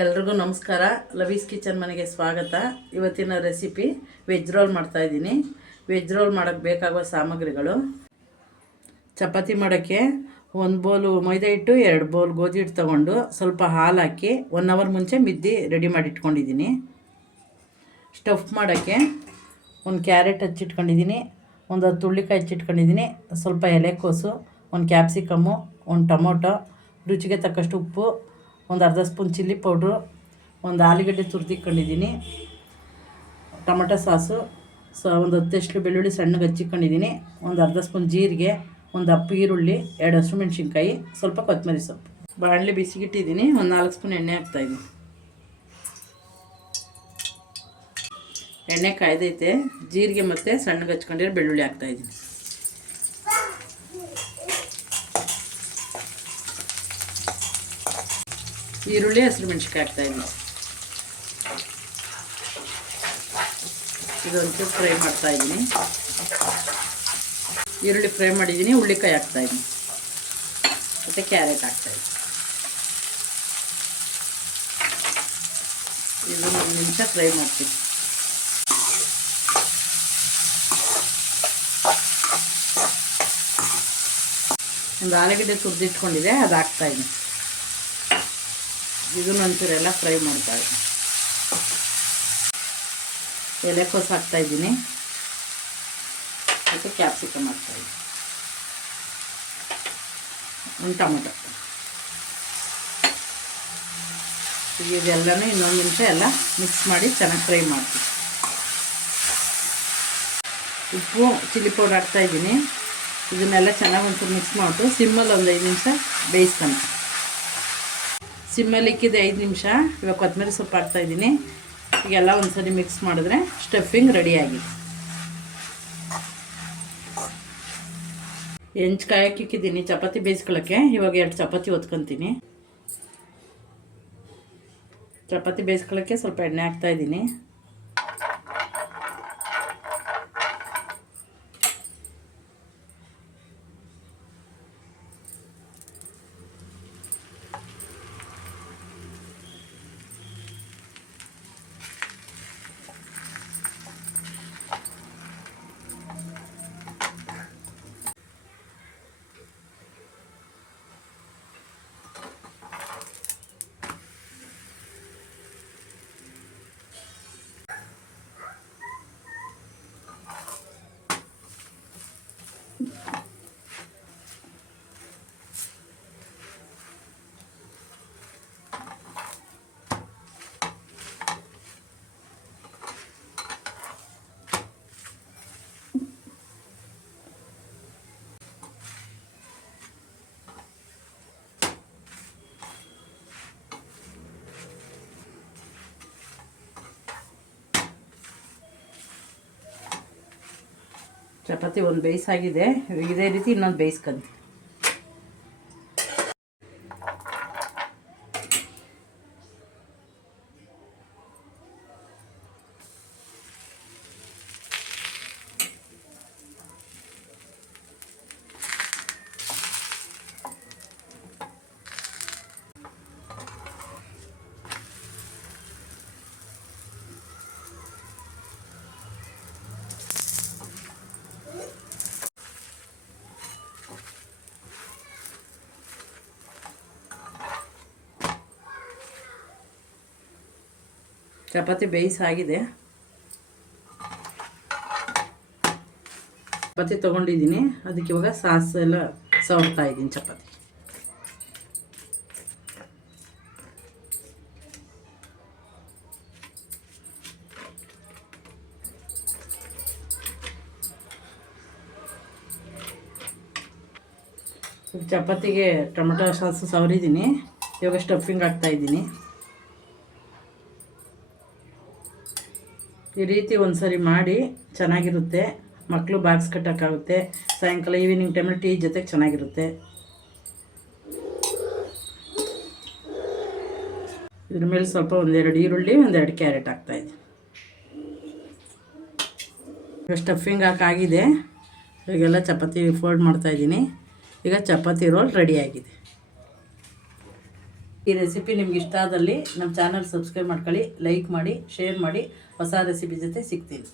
ಎಲ್ರಿಗೂ ನಮಸ್ಕಾರ. ಲವೀಸ್ ಕಿಚನ್ ಮನೆಗೆ ಸ್ವಾಗತ. ಇವತ್ತಿನ ರೆಸಿಪಿ ವೆಜ್ ರೋಲ್ ಮಾಡ್ತಾಯಿದ್ದೀನಿ. ವೆಜ್ ರೋಲ್ ಮಾಡೋಕ್ಕೆ ಬೇಕಾಗುವ ಸಾಮಗ್ರಿಗಳು: ಚಪಾತಿ ಮಾಡೋಕ್ಕೆ 1 ಬೌಲು ಮೈದಾ ಹಿಟ್ಟು, 2 ಬೌಲ್ ಗೋಧಿ ಹಿಟ್ಟು ತೊಗೊಂಡು ಸ್ವಲ್ಪ ಹಾಲು ಹಾಕಿ 1 ಅವರ್ ಮುಂಚೆ ಮಿದ್ದಿ ರೆಡಿ ಮಾಡಿ ಇಟ್ಕೊಂಡಿದ್ದೀನಿ. ಸ್ಟಫ್ ಮಾಡೋಕ್ಕೆ 1 ಕ್ಯಾರೆಟ್ ಹಚ್ಚಿಟ್ಕೊಂಡಿದ್ದೀನಿ, 10 ಹುಳ್ಳಿಕಾಯಿ ಹಚ್ಚಿಟ್ಕೊಂಡಿದ್ದೀನಿ, ಸ್ವಲ್ಪ ಎಲೆಕೋಸು, 1 ಕ್ಯಾಪ್ಸಿಕಮ್ಮು, 1 ಟೊಮೊಟೊ, ರುಚಿಗೆ ತಕ್ಕಷ್ಟು ಉಪ್ಪು, 1 ಅರ್ಧ ಸ್ಪೂನ್ ಚಿಲ್ಲಿ ಪೌಡ್ರು, 1 ಆಲೂಗಡ್ಡೆ ತುರಿದಿಟ್ಕೊಂಡಿದ್ದೀನಿ, ಟೊಮೊಟೊ ಸಾಸು, 1 10 ಬೆಳ್ಳುಳ್ಳಿ ಸಣ್ಣಗೆ ಹಚ್ಚಿಕೊಂಡಿದ್ದೀನಿ, 1 ಅರ್ಧ ಸ್ಪೂನ್ ಜೀರಿಗೆ, 1 ದಪ್ಪ ಈರುಳ್ಳಿ, 2 ಹಸಿಮೆಣ್ಸಿನ್ಕಾಯಿ, ಸ್ವಲ್ಪ ಕೊತ್ತಂಬರಿ ಸೊಪ್ಪು. ಬಾಣಲೆ ಬಿಸಿಗಿಟ್ಟಿದ್ದೀನಿ. 1 4 ಸ್ಪೂನ್ ಎಣ್ಣೆ ಹಾಕ್ತಾಯಿದ್ದೀನಿ. ಎಣ್ಣೆ ಕಾಯ್ದೈತೆ. ಜೀರಿಗೆ ಮತ್ತು ಸಣ್ಣಗೆ ಹಚ್ಕೊಂಡಿರೋ ಬೆಳ್ಳುಳ್ಳಿ ಹಾಕ್ತಾಯಿದ್ದೀನಿ. ಈರುಳ್ಳಿ, ಹಸಿರು ಮೆಣಸಿನ್ಕಾಯಿ ಹಾಕ್ತಾಯಿದ್ದೀನಿ. ಇದೊಂಚೂರು ಫ್ರೈ ಮಾಡ್ತಾಯಿದ್ದೀನಿ. ಈರುಳ್ಳಿ ಫ್ರೈ ಮಾಡಿದ್ದೀನಿ. ಹುಳ್ಳಿಕಾಯಿ ಹಾಕ್ತಾಯಿದ್ದೀನಿ ಮತ್ತು ಕ್ಯಾರೆಟ್ ಹಾಕ್ತಾಯಿದ್ದೀನಿ. ಇದು 1 ನಿಮಿಷ ಫ್ರೈ ಮಾಡ್ತೀನಿ. ಒಂದು ಆಲೂಗಡ್ಡೆ ತುರಿದಿಟ್ಕೊಂಡಿದೆ, ಅದು ಹಾಕ್ತಾಯಿದ್ದೀನಿ. ಇದನ್ನು ಒಂಚೂರೆಲ್ಲ ಫ್ರೈ ಮಾಡ್ತಾಯಿದ್ದೀನಿ. ಎಲೆಕೋಸು ಹಾಕ್ತಾಯಿದ್ದೀನಿ ಮತ್ತು ಕ್ಯಾಪ್ಸಿಕಮ್ ಹಾಕ್ತಾಯಿದ್ದೀನಿ, 1 ಟೊಮೊಟೊ. ಇದೆಲ್ಲನೂ ಇನ್ನೊಂದು ನಿಮಿಷ ಎಲ್ಲ ಮಿಕ್ಸ್ ಮಾಡಿ ಚೆನ್ನಾಗಿ ಫ್ರೈ ಮಾಡ್ತೀನಿ. ಉಪ್ಪು, ಚಿಲ್ಲಿ ಪೌಡರ್ ಹಾಕ್ತಾಯಿದ್ದೀನಿ. ಇದನ್ನೆಲ್ಲ ಚೆನ್ನಾಗಿ ಒಂಚೂರು ಮಿಕ್ಸ್ ಮಾಡಿಬಿಟ್ಟು ಸಿಮ್ಮಲ್ಲಿ ಒಂದು 5 ನಿಮಿಷ ಬೇಯಿಸ್ತಾನೆ. ಸಿಮ್ಮಲ್ಲಿ ಇಕ್ಕಿದೆ 5 ನಿಮಿಷ. ಇವಾಗ ಕೊತ್ತಂಬರಿ ಸೊಪ್ಪು ಹಾಕ್ತಾಯಿದ್ದೀನಿ. ಈಗೆಲ್ಲ ಒಂದ್ಸರಿ ಮಿಕ್ಸ್ ಮಾಡಿದ್ರೆ ಸ್ಟಫಿಂಗ್ ರೆಡಿಯಾಗಿದೆ. ಹೆಂಚು ಕಾಯಕ್ಕೆ ಇಕ್ಕಿದ್ದೀನಿ ಚಪಾತಿ ಬೇಯಿಸ್ಕೊಳ್ಳೋಕ್ಕೆ. ಇವಾಗ 2 ಚಪಾತಿ ಒತ್ಕೊತೀನಿ. ಚಪಾತಿ ಬೇಯಿಸ್ಕೊಳ್ಳೋಕ್ಕೆ ಸ್ವಲ್ಪ ಎಣ್ಣೆ ಹಾಕ್ತಾಯಿದ್ದೀನಿ. ಚಪಾತಿ ಒಂದು ಬೇಯಿಸಾಗಿದೆ. ಇದೇ ರೀತಿ ಇನ್ನೊಂದು ಬೇಯಿಸ್ಕೊಂತೀನಿ. ಚಪಾತಿ ಬೇಯಿಸಾಗಿದೆ. ಚಪಾತಿ ತೊಗೊಂಡಿದ್ದೀನಿ. ಅದಕ್ಕೆ ಇವಾಗ ಸಾಸು ಎಲ್ಲ ಸವರ್ತಾ ಇದ್ದೀನಿ. ಚಪಾತಿ ಚಪಾತಿಗೆ ಟೊಮೆಟೊ ಸಾಸು ಸವರಿದ್ದೀನಿ. ಇವಾಗ ಸ್ಟಫಿಂಗ್ ಹಾಕ್ತಾಯಿದ್ದೀನಿ. ಈ ರೀತಿ ಒಂದು ಸರಿ ಮಾಡಿ ಚೆನ್ನಾಗಿರುತ್ತೆ. ಮಕ್ಕಳು ಬಾಕ್ಸ್ ಕಟ್ಟೋಕ್ಕಾಗುತ್ತೆ. ಸಾಯಂಕಾಲ ಈವ್ನಿಂಗ್ ಟೈಮಲ್ಲಿ ಟೀ ಜೊತೆಗೆ ಚೆನ್ನಾಗಿರುತ್ತೆ. ಇದ್ರ ಮೇಲೆ ಸ್ವಲ್ಪ 1-2 ಈರುಳ್ಳಿ, 1-2 ಕ್ಯಾರೆಟ್ ಹಾಕ್ತಾಯಿದ್ದೀನಿ. ಸ್ಟಫಿಂಗ್ ಹಾಕಾಗಿದೆ. ಈಗೆಲ್ಲ ಚಪಾತಿ ಫೋಲ್ಡ್ ಮಾಡ್ತಾಯಿದ್ದೀನಿ. ಈಗ ಚಪಾತಿ ರೋಲ್ ರೆಡಿಯಾಗಿದೆ. ಈ ರೆಸಿಪಿ ನಿಮ್ಗೆ ಇಷ್ಟ ಆದಲ್ಲಿ ನಮ್ಮ ಚಾನಲ್ ಸಬ್ಸ್ಕ್ರೈಬ್ ಮಾಡ್ಕೊಳ್ಳಿ, ಲೈಕ್ ಮಾಡಿ, ಶೇರ್ ಮಾಡಿ. ಹೊಸ ರೆಸಿಪಿ ಜೊತೆ ಸಿಗ್ತೀನಿ.